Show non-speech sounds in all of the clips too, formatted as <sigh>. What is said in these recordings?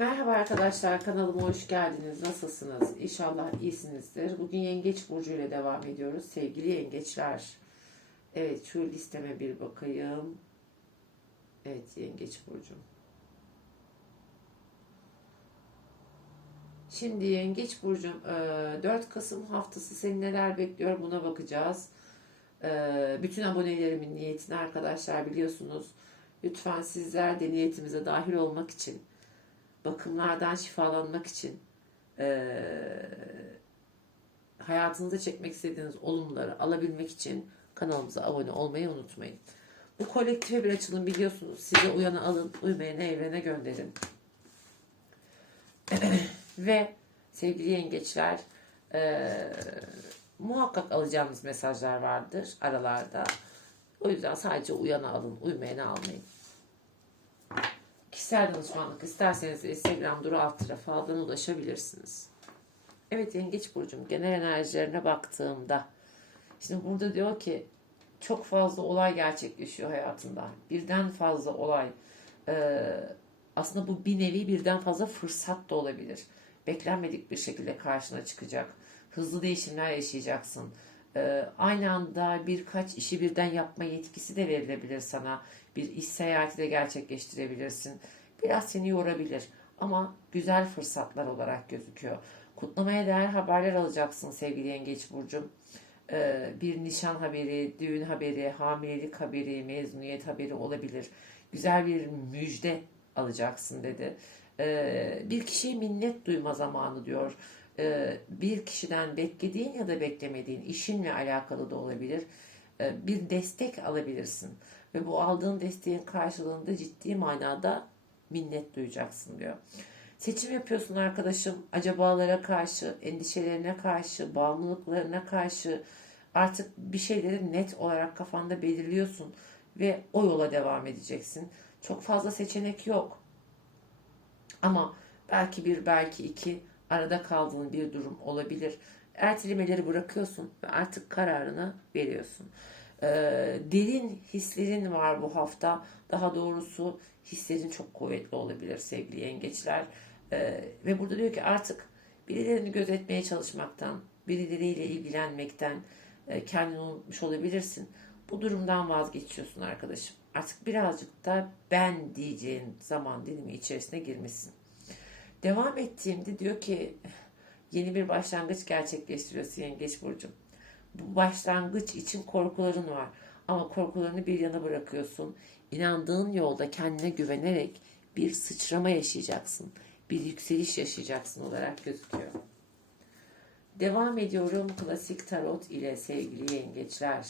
Merhaba arkadaşlar kanalıma hoş geldiniz. Nasılsınız? İnşallah iyisinizdir. Bugün Yengeç Burcu ile devam ediyoruz. Sevgili yengeçler. Evet şu listeme bir bakayım. Evet Yengeç Burcu. Şimdi Yengeç Burcu'm e, 4 Kasım haftası seni neler bekliyor buna bakacağız. E, Bütün abonelerimin niyetini arkadaşlar biliyorsunuz. Lütfen sizler de niyetimize dahil olmak için bakımlardan şifalanmak için eee hayatınızda çekmek istediğiniz olumları alabilmek için kanalımıza abone olmayı unutmayın. Bu kolektife bir açılım biliyorsunuz. Size uyanı alın, uymayanı evrene gönderin. <clears throat> Ve sevgili yengeçler eee, muhakkak alacağınız mesajlar vardır aralarda. O yüzden sadece uyanı alın, uymayanı almayın. Kişisel danışmanlık isterseniz Instagram duru alt tarafından ulaşabilirsiniz. Evet Yengeç Burcu'm genel enerjilerine baktığımda şimdi burada diyor ki çok fazla olay gerçekleşiyor hayatında. Birden fazla olay. Ee, aslında bu bir nevi birden fazla fırsat da olabilir. Beklenmedik bir şekilde karşına çıkacak. Hızlı değişimler yaşayacaksın. Ee, aynı anda birkaç işi birden yapma yetkisi de verilebilir sana. Bir iş seyahati de gerçekleştirebilirsin. Biraz seni yorabilir ama güzel fırsatlar olarak gözüküyor. Kutlamaya değer haberler alacaksın sevgili Yengeç Burcu'm. Ee, bir nişan haberi, düğün haberi, hamilelik haberi, mezuniyet haberi olabilir. Güzel bir müjde alacaksın dedi. Ee, bir kişiye minnet duyma zamanı diyor. Ee, bir kişiden beklediğin ya da beklemediğin işinle alakalı da olabilir. Ee, bir destek alabilirsin. Ve bu aldığın desteğin karşılığında ciddi manada minnet duyacaksın diyor. Seçim yapıyorsun arkadaşım. Acabalara karşı, endişelerine karşı, bağımlılıklarına karşı artık bir şeyleri net olarak kafanda belirliyorsun ve o yola devam edeceksin. Çok fazla seçenek yok. Ama belki bir, belki iki arada kaldığın bir durum olabilir. Ertelemeleri bırakıyorsun ve artık kararını veriyorsun. Ee, derin hislerin var bu hafta. Daha doğrusu hislerin çok kuvvetli olabilir sevgili yengeçler. Ee, ve burada diyor ki artık birilerini gözetmeye çalışmaktan, birileriyle ilgilenmekten e, kendini unutmuş olabilirsin. Bu durumdan vazgeçiyorsun arkadaşım. Artık birazcık da ben diyeceğin zaman dilimi içerisine girmişsin. Devam ettiğimde diyor ki yeni bir başlangıç gerçekleştiriyorsun Yengeç Burcu'm. Bu başlangıç için korkuların var. Ama korkularını bir yana bırakıyorsun. İnandığın yolda kendine güvenerek bir sıçrama yaşayacaksın. Bir yükseliş yaşayacaksın olarak gözüküyor. Devam ediyorum klasik tarot ile sevgili yengeçler.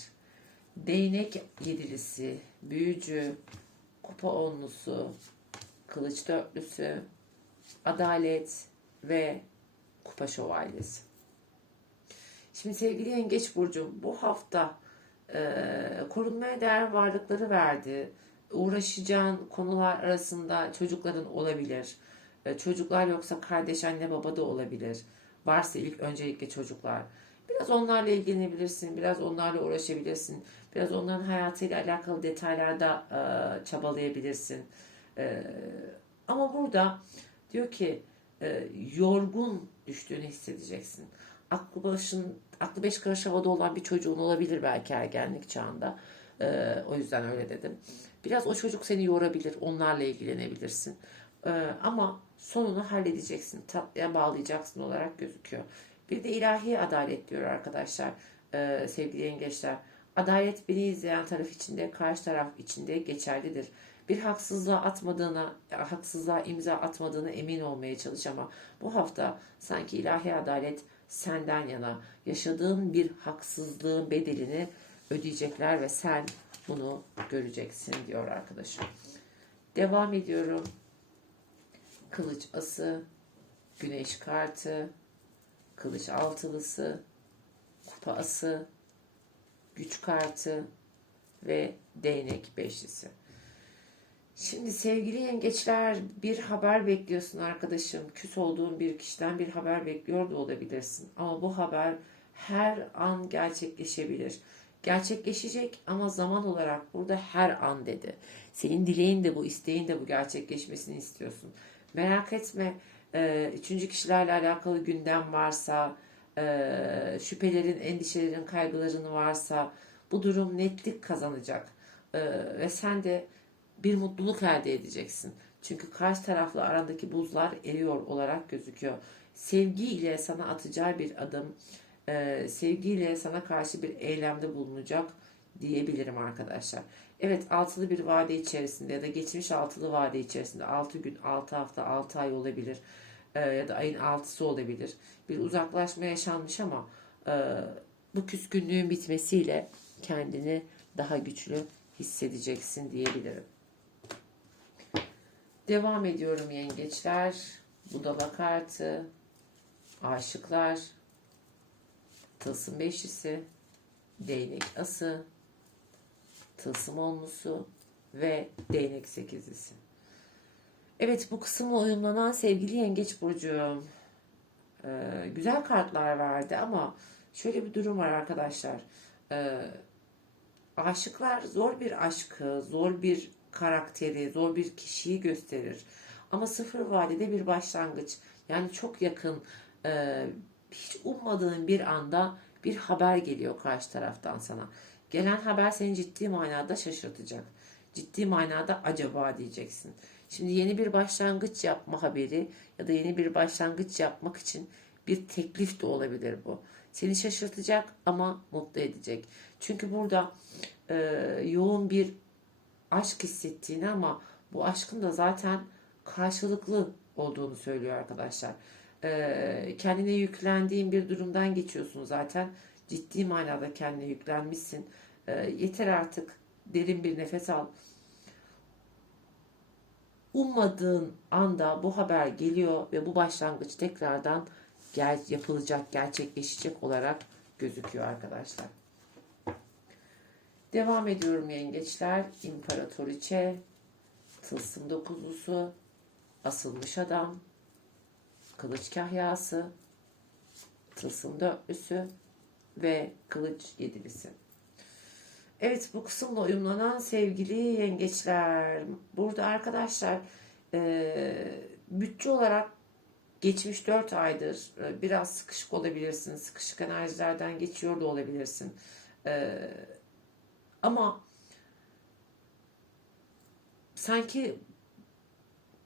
Değnek yedilisi, büyücü, kupa onlusu, kılıç dörtlüsü, adalet ve kupa şövalyesi. Şimdi sevgili Yengeç Burcu bu hafta e, korunmaya değer varlıkları verdi. Uğraşacağın konular arasında çocukların olabilir. E, çocuklar yoksa kardeş anne baba da olabilir. Varsa ilk öncelikle çocuklar. Biraz onlarla ilgilenebilirsin. Biraz onlarla uğraşabilirsin. Biraz onların hayatıyla alakalı detaylarda e, çabalayabilirsin. E, ama burada diyor ki e, yorgun düştüğünü hissedeceksin. Aklı başın, aklı beş karış havada olan bir çocuğun olabilir belki ergenlik çağında. E, o yüzden öyle dedim. Biraz o çocuk seni yorabilir, onlarla ilgilenebilirsin. E, ama sonunu halledeceksin, tatlıya bağlayacaksın olarak gözüküyor. Bir de ilahi adalet diyor arkadaşlar, e, sevgili yengeçler. Adalet beni izleyen taraf içinde, karşı taraf içinde geçerlidir bir haksızlığa atmadığına, haksızlığa imza atmadığına emin olmaya çalış ama bu hafta sanki ilahi adalet senden yana yaşadığın bir haksızlığın bedelini ödeyecekler ve sen bunu göreceksin diyor arkadaşım. Devam ediyorum. Kılıç ası, güneş kartı, kılıç altılısı, kupa ası, güç kartı ve değnek beşlisi. Şimdi sevgili yengeçler bir haber bekliyorsun arkadaşım. Küs olduğun bir kişiden bir haber bekliyor da olabilirsin. Ama bu haber her an gerçekleşebilir. Gerçekleşecek ama zaman olarak burada her an dedi. Senin dileğin de bu, isteğin de bu gerçekleşmesini istiyorsun. Merak etme, e, üçüncü kişilerle alakalı gündem varsa, e, şüphelerin, endişelerin, kaygıların varsa bu durum netlik kazanacak. E, ve sen de bir mutluluk elde edeceksin. Çünkü karşı tarafla arandaki buzlar eriyor olarak gözüküyor. Sevgiyle sana atacağı bir adım, e, sevgiyle sana karşı bir eylemde bulunacak diyebilirim arkadaşlar. Evet altılı bir vade içerisinde ya da geçmiş altılı vade içerisinde 6 gün, 6 hafta, 6 ay olabilir e, ya da ayın 6'sı olabilir. Bir uzaklaşma yaşanmış ama e, bu küskünlüğün bitmesiyle kendini daha güçlü hissedeceksin diyebilirim. Devam ediyorum yengeçler. Budala kartı, aşıklar, tılsım beşlisi, değnek ası, tılsım onlusu ve değnek sekizlisi. Evet bu kısımla uyumlanan sevgili yengeç burcu. Ee, güzel kartlar verdi ama şöyle bir durum var arkadaşlar. Ee, aşıklar zor bir aşkı, zor bir karakteri, zor bir kişiyi gösterir. Ama sıfır vadede bir başlangıç. Yani çok yakın, e, hiç ummadığın bir anda bir haber geliyor karşı taraftan sana. Gelen haber seni ciddi manada şaşırtacak. Ciddi manada acaba diyeceksin. Şimdi yeni bir başlangıç yapma haberi ya da yeni bir başlangıç yapmak için bir teklif de olabilir bu. Seni şaşırtacak ama mutlu edecek. Çünkü burada e, yoğun bir aşk hissettiğini ama bu aşkın da zaten karşılıklı olduğunu söylüyor arkadaşlar. Ee, kendine yüklendiğin bir durumdan geçiyorsun zaten. Ciddi manada kendine yüklenmişsin. Ee, yeter artık derin bir nefes al. Ummadığın anda bu haber geliyor ve bu başlangıç tekrardan gel yapılacak, gerçekleşecek olarak gözüküyor arkadaşlar. Devam ediyorum yengeçler. İmparatoriçe, tılsım dokuzlusu, asılmış adam, kılıç kahyası, tılsım dörtlüsü ve kılıç yedilisi. Evet bu kısımla uyumlanan sevgili yengeçler. Burada arkadaşlar e, bütçe olarak geçmiş 4 aydır biraz sıkışık olabilirsin. Sıkışık enerjilerden geçiyor da olabilirsin. E, ama sanki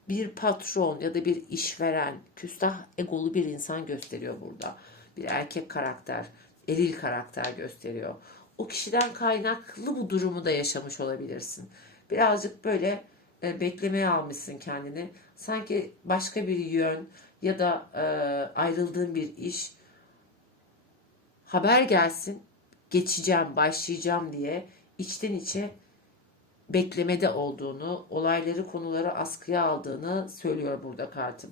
bir patron ya da bir işveren, küstah egolu bir insan gösteriyor burada. Bir erkek karakter, eril karakter gösteriyor. O kişiden kaynaklı bu durumu da yaşamış olabilirsin. Birazcık böyle e, beklemeye almışsın kendini. Sanki başka bir yön ya da e, ayrıldığın bir iş haber gelsin, geçeceğim, başlayacağım diye içten içe beklemede olduğunu, olayları, konuları askıya aldığını söylüyor burada kartım.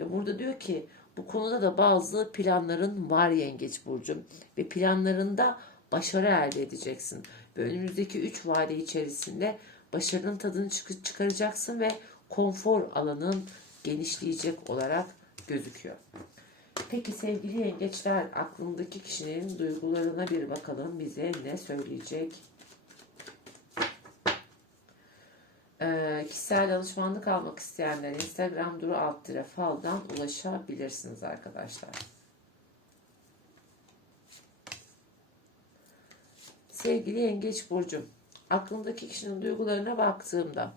Ve burada diyor ki bu konuda da bazı planların var yengeç burcum ve planlarında başarı elde edeceksin. Ve önümüzdeki 3 vade içerisinde başarının tadını çıkaracaksın ve konfor alanın genişleyecek olarak gözüküyor. Peki sevgili yengeçler aklındaki kişinin duygularına bir bakalım bize ne söyleyecek? Ee, kişisel danışmanlık almak isteyenler Instagram duru alt tire faldan ulaşabilirsiniz arkadaşlar. Sevgili Yengeç Burcu, aklındaki kişinin duygularına baktığımda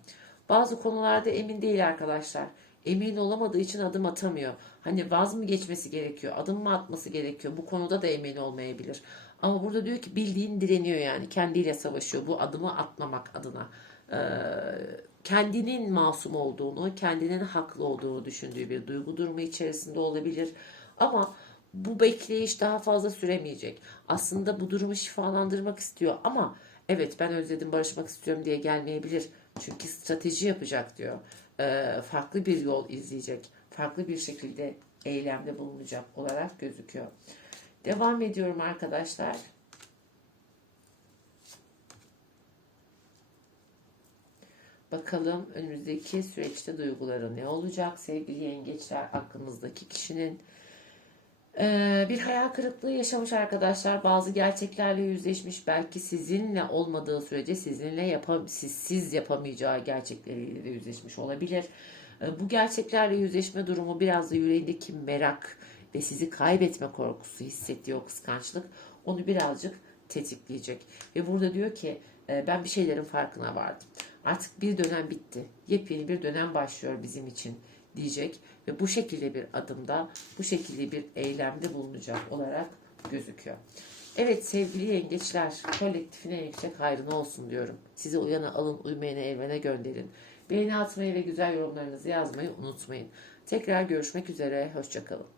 bazı konularda emin değil arkadaşlar. Emin olamadığı için adım atamıyor. Hani vaz mı geçmesi gerekiyor, adım mı atması gerekiyor? Bu konuda da emin olmayabilir. Ama burada diyor ki bildiğin direniyor yani. Kendiyle savaşıyor bu adımı atmamak adına. Ee, kendinin masum olduğunu, kendinin haklı olduğunu düşündüğü bir duygu durumu içerisinde olabilir. Ama bu bekleyiş daha fazla süremeyecek. Aslında bu durumu şifalandırmak istiyor ama evet ben özledim barışmak istiyorum diye gelmeyebilir. Çünkü strateji yapacak diyor. Ee, farklı bir yol izleyecek. Farklı bir şekilde eylemde bulunacak olarak gözüküyor. Devam ediyorum arkadaşlar. Bakalım önümüzdeki süreçte duyguları ne olacak sevgili yengeçler aklımızdaki kişinin Ee, bir hayal kırıklığı yaşamış arkadaşlar. Bazı gerçeklerle yüzleşmiş. Belki sizinle olmadığı sürece sizinle yapam siz, siz yapamayacağı gerçekleriyle de yüzleşmiş olabilir. Ee, bu gerçeklerle yüzleşme durumu biraz da yüreğindeki merak ve sizi kaybetme korkusu hissettiği o kıskançlık onu birazcık tetikleyecek. Ve burada diyor ki e, ben bir şeylerin farkına vardım. Artık bir dönem bitti. Yepyeni bir dönem başlıyor bizim için diyecek ve bu şekilde bir adımda, bu şekilde bir eylemde bulunacak olarak gözüküyor. Evet sevgili yengeçler, kolektifine en yüksek hayrına olsun diyorum. Sizi uyana alın, uymayana evine gönderin. Beğeni atmayı ve güzel yorumlarınızı yazmayı unutmayın. Tekrar görüşmek üzere, hoşçakalın.